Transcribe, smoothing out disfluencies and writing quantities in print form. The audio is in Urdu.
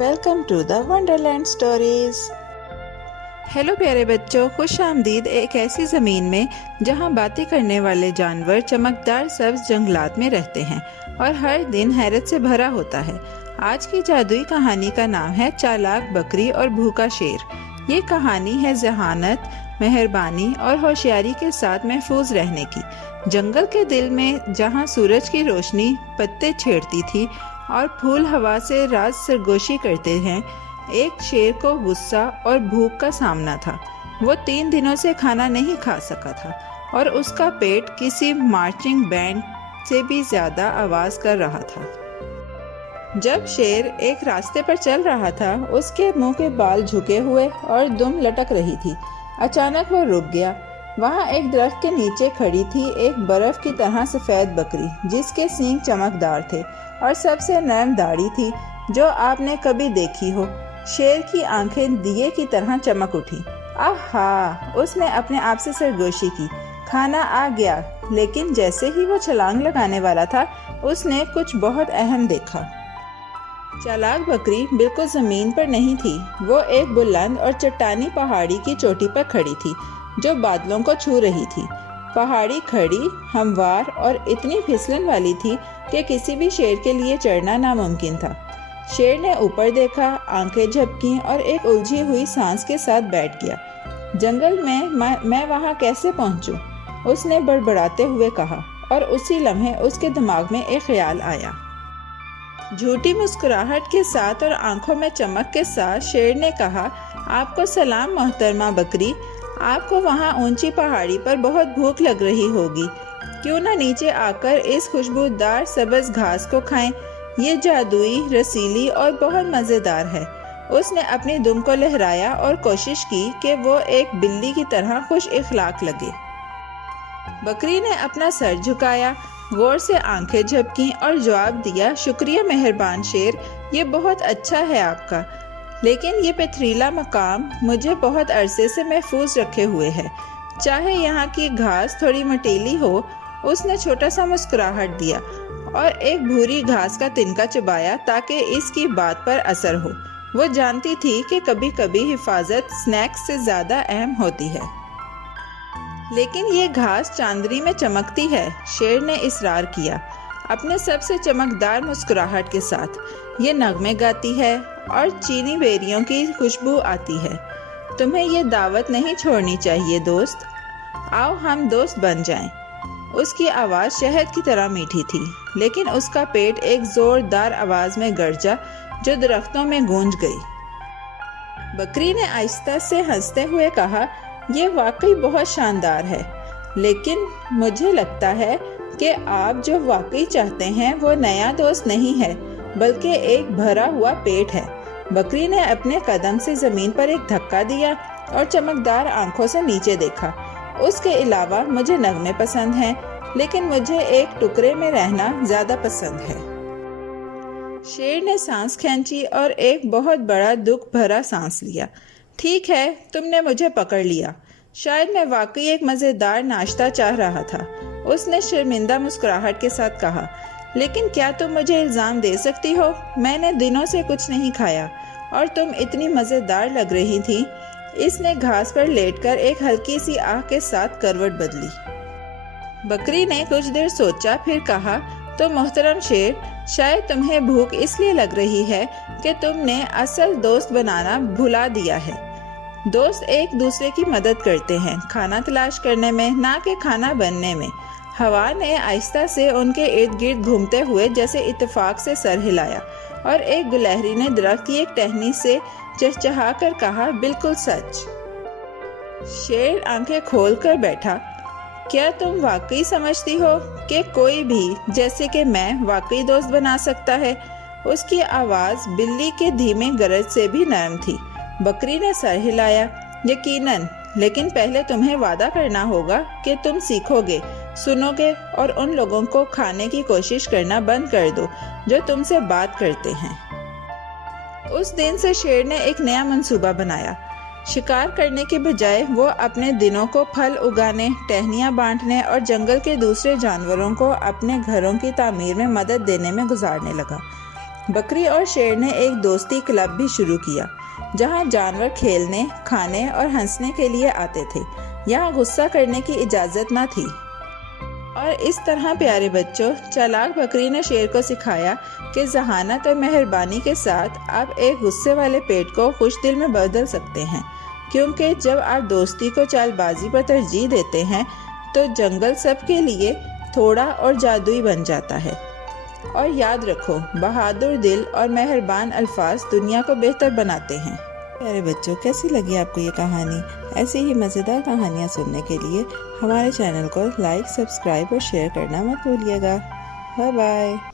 Welcome to the wonderland stories. Hello پیارے بچوں، خوش آمدید ایک ایسی زمین میں جہاں باتیں کرنے والے جانور چمکدار سبز جنگلات میں رہتے ہیں اور ہر دن حیرت سے بھرا ہوتا ہے۔ آج کی جادوئی کہانی کا نام ہے چالاک بکری اور بھوکا شیر۔ یہ کہانی ہے ذہانت، مہربانی اور ہوشیاری کے ساتھ محفوظ رہنے کی۔ جنگل کے دل میں جہاں سورج کی روشنی پتے چھیڑتی تھی اور پھول ہوا سے راز سرگوشی کرتے ہیں، ایک شیر کو غصہ اور بھوک کا سامنا تھا۔ وہ 3 دنوں سے کھانا نہیں کھا سکا تھا اور اس کا پیٹ کسی مارچنگ بینڈ سے بھی زیادہ آواز کر رہا تھا۔ جب شیر ایک راستے پر چل رہا تھا، اس کے منہ کے بال جھکے ہوئے اور دم لٹک رہی تھی۔ اچانک وہ رک گیا۔ وہاں ایک درخت کے نیچے کھڑی تھی ایک برف کی طرح سفید بکری، جس کے سینگ چمکدار تھے اور سب سے نرم داڑھی تھی جو آپ نے کبھی دیکھی ہو۔ شیر کی آنکھیں دیے کی طرح چمک اٹھی۔ آہا! اس نے اپنے آپ سے سرگوشی کی۔ کھانا آ گیا، لیکن جیسے ہی وہ چھلانگ لگانے والا تھا، اس نے کچھ بہت اہم دیکھا۔ چالاک بکری بالکل زمین پر نہیں تھی۔ وہ ایک بلند اور چٹانی پہاڑی کی چوٹی پر کھڑی تھی جو بادلوں کو چھو رہی تھی۔ پہاڑی کھڑی، ہموار اور اتنی پھسلن والی تھی کہ کسی بھی شیر کے لیے چڑھنا ناممکن تھا۔ شیر نے اوپر دیکھا، آنکھیں جھپکیں اور ایک الجھی ہوئی سانس کے ساتھ بیٹھ گیا۔ جنگل میں وہاں کیسے پہنچوں؟ اس نے بڑبڑاتے ہوئے کہا، اور اسی لمحے اس کے دماغ میں ایک خیال آیا۔ جھوٹی مسکراہٹ کے ساتھ اور آنکھوں میں چمک کے ساتھ شیر نے کہا، آپ کو سلام محترمہ بکری۔ آپ کو وہاں اونچی پہاڑی پر بہت بھوک لگ رہی ہوگی۔ کیوں نہ نیچے آ کر اس خوشبودار سبز گھاس کو کھائیں؟ یہ جادوئی، رسیلی اور بہت مزیدار ہے۔ اس نے اپنی دم کو لہرایا اور کوشش کی کہ وہ ایک بلی کی طرح خوش اخلاق لگے۔ بکری نے اپنا سر جھکایا، غور سے آنکھیں جھپکیں اور جواب دیا، شکریہ مہربان شیر، یہ بہت اچھا ہے آپ کا، لیکن یہ پتھریلا مقام مجھے بہت عرصے سے محفوظ رکھے ہوئے ہے، چاہے یہاں کی گھاس تھوڑی مٹیلی ہو۔ اس نے چھوٹا سا مسکراہٹ دیا اور ایک بھوری گھاس کا تنکا چبایا تاکہ اس کی بات پر اثر ہو۔ وہ جانتی تھی کہ کبھی کبھی حفاظت سنیکس سے زیادہ اہم ہوتی ہے۔ لیکن یہ گھاس چاندنی میں چمکتی ہے، شیر نے اصرار کیا، اپنے سب سے چمکدار مسکراہٹ کے ساتھ۔ یہ نغمے گاتی ہے اور چینی بیریوں کی خوشبو آتی ہے۔ تمہیں یہ دعوت نہیں چھوڑنی چاہیے دوست، آؤ ہم دوست بن جائیں۔ اس کی آواز شہد کی طرح میٹھی تھی، لیکن اس کا پیٹ ایک زوردار آواز میں گرجا جو درختوں میں گونج گئی۔ بکری نے آہستہ سے ہنستے ہوئے کہا، یہ واقعی بہت شاندار ہے، لیکن مجھے لگتا ہے کہ آپ جو واقعی چاہتے ہیں وہ نیا دوست نہیں ہے، بلکہ ایک بھرا ہوا پیٹ ہے۔ بکری نے اپنے قدم سے زمین پر ایک دھکا دیا اور چمکدار آنکھوں سے نیچے دیکھا۔ اس کے علاوہ مجھے نغمے پسند ہیں، لیکن مجھے ایک ٹکڑے میں رہنا زیادہ پسند ہے۔ شیر نے سانس کھینچی اور ایک بہت بڑا دکھ بھرا سانس لیا۔ ٹھیک ہے، تم نے مجھے پکڑ لیا۔ شاید میں واقعی ایک مزیدار ناشتہ چاہ رہا تھا، اس نے شرمندہ مسکراہٹ کے ساتھ کہا، لیکن کیا تم مجھے الزام دے سکتی ہو؟ میں نے دنوں سے کچھ نہیں کھایا اور تم اتنی مزیدار لگ رہی تھی۔ اس نے گھاس پر لیٹ کر ایک ہلکی سی آہ کے ساتھ کروٹ بدلی۔ بکری نے کچھ دیر سوچا، پھر کہا، تو محترم شیر، شاید تمہیں بھوک اس لیے لگ رہی ہے کہ تم نے اصل دوست بنانا بھلا دیا ہے۔ دوست ایک دوسرے کی مدد کرتے ہیں کھانا تلاش کرنے میں، نہ کہ کھانا بننے میں۔ ہوا نے آہستہ سے ان کے ارد گرد گھومتے ہوئے جیسے اتفاق سے سر ہلایا، اور ایک گلہری نے درخت کی ایک ٹہنی سے چہچہا کر کہا، بالکل سچ۔ شیر آنکھیں کھول کر بیٹھا۔ کیا تم واقعی سمجھتی ہو کہ کوئی بھی، جیسے کہ میں، واقعی دوست بنا سکتا ہے؟ اس کی آواز بلی کے دھیمے گرج سے بھی نرم تھی۔ بکری نے سر ہلایا، یقیناً، لیکن پہلے تمہیں وعدہ کرنا ہوگا کہ تم سیکھو گے، سنو گے اور ان لوگوں کو کھانے کی کوشش کرنا بند کر دو جو تم سے بات کرتے ہیں۔ اس دن سے شیر نے ایک نیا منصوبہ بنایا۔ شکار کرنے کے بجائے وہ اپنے دنوں کو پھل اگانے، ٹہنیاں بانٹنے اور جنگل کے دوسرے جانوروں کو اپنے گھروں کی تعمیر میں مدد دینے میں گزارنے لگا۔ بکری اور شیر نے ایک دوستی کلب بھی شروع کیا جہاں جانور کھیلنے، کھانے اور ہنسنے کے لیے آتے تھے۔ یہاں غصہ کرنے کی اجازت نہ تھی۔ اور اس طرح پیارے بچوں، چالاک بکری نے شیر کو سکھایا کہ ذہانت اور مہربانی کے ساتھ آپ ایک غصے والے پیٹ کو خوش دل میں بدل سکتے ہیں، کیونکہ جب آپ دوستی کو چال بازی پر ترجیح دیتے ہیں تو جنگل سب کے لیے تھوڑا اور جادوئی بن جاتا ہے۔ اور یاد رکھو، بہادر دل اور مہربان الفاظ دنیا کو بہتر بناتے ہیں۔ پیارے بچوں، کیسی لگی آپ کو یہ کہانی؟ ایسی ہی مزیدار کہانیاں سننے کے لیے ہمارے چینل کو لائک، سبسکرائب اور شیئر کرنا مت بھولیے گا۔ Bye bye.